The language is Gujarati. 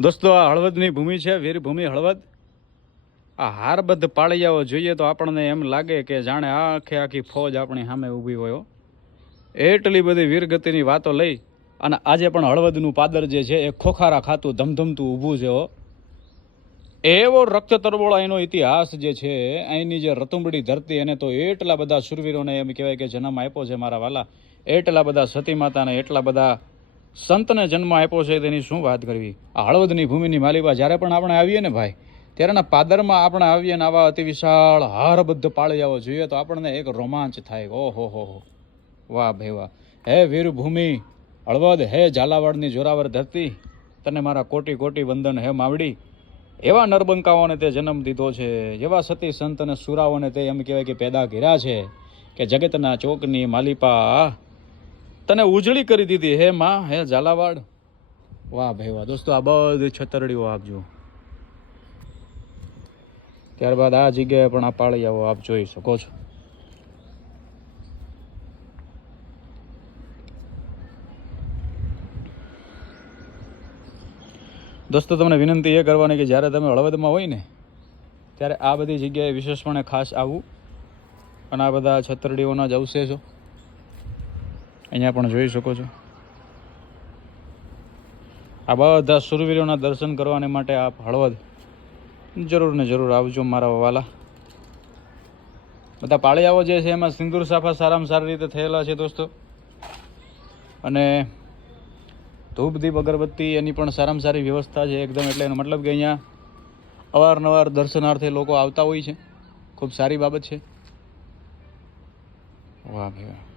દોસ્તો આ હળવદની ભૂમિ છે, વીરભૂમિ હળવદ. આ હારબદ્ધ પાળિયાઓ જોઈએ તો આપણને એમ લાગે કે જાણે આખે આખી ફોજ આપણી સામે ઊભી હોય. એટલી બધી વીરગતિની વાતો લઈ અને આજે પણ હળવદનું પાદર જે છે એ ખોખારા ખાતું ધમધમતું ઊભું છે. એવો રક્ત તરબોળો એનો ઇતિહાસ જે છે, અહીંની જે રતુંબડી ધરતી, એને તો એટલા બધા શૂરવીરોને એમ કહેવાય કે જન્મ આપ્યો છે મારા વાલા. એટલા બધા સતી માતાને, એટલા બધા સંતને જન્મ આપ્યો છે, તેની શું વાત કરવી. આ હળવદની ભૂમિની માલિકા જ્યારે પણ આપણે આવીએ ને ભાઈ, ત્યારેના પાદરમાં આપણે આવીએ ને આવા અતિ વિશાળ હારબદ્ધ પાળિયાઓ જોઈએ તો આપણને એક રોમાંચ થાય. ઓહો હો, વાહ ભાઈ વાહ. હે વીરભૂમિ હળવદ, હે ઝાલાવાડની જોરાવર ધરતી, તને મારા કોટી કોટી વંદન. હે માવડી, એવા નરબંકાઓને તે જન્મ દીધો છે, એવા સતી સંત અને સુરાઓને તે એમ કહેવાય કે પેદા કર્યા છે કે જગતના ચોકની માલિપા તને ઉજળી કરી દીધી. હે માં, હે ઝાલાવાડ, વાહ ભાઈ વાહ. દોસ્તો આ બધી છતરડીઓ આપજો. ત્યારબાદ આ જગ્યાએ પણ આ પાળિયાઓ આપ જોઈ શકો છો. દોસ્તો તમને વિનંતી એ કરવાની કે જ્યારે તમે હળવદમાં હોય ને ત્યારે આ બધી જગ્યાએ વિશેષપણે ખાસ આવવું. અને આ બધા છતરડીઓના જ અવશેષો અહીંયા પણ જોઈ શકો છો. આ બધા શૂરવીરોના દર્શન કરવાને માટે આપ હળવદ જરૂર ને જરૂર આવજો મારા વાલા. બધા પાળિયાઓ જે છે એમાં સિંદૂર સાફા સારામાં સારી રીતે થયેલા છે દોસ્તો. અને ધૂપ દીપ અગરબત્તી એની પણ સારામાં સારી વ્યવસ્થા છે એકદમ. એટલે એનો મતલબ કે અહીંયા અવારનવાર દર્શનાર્થે લોકો આવતા હોય છે. ખૂબ સારી બાબત છે. વાહ ભાઈ વાહ.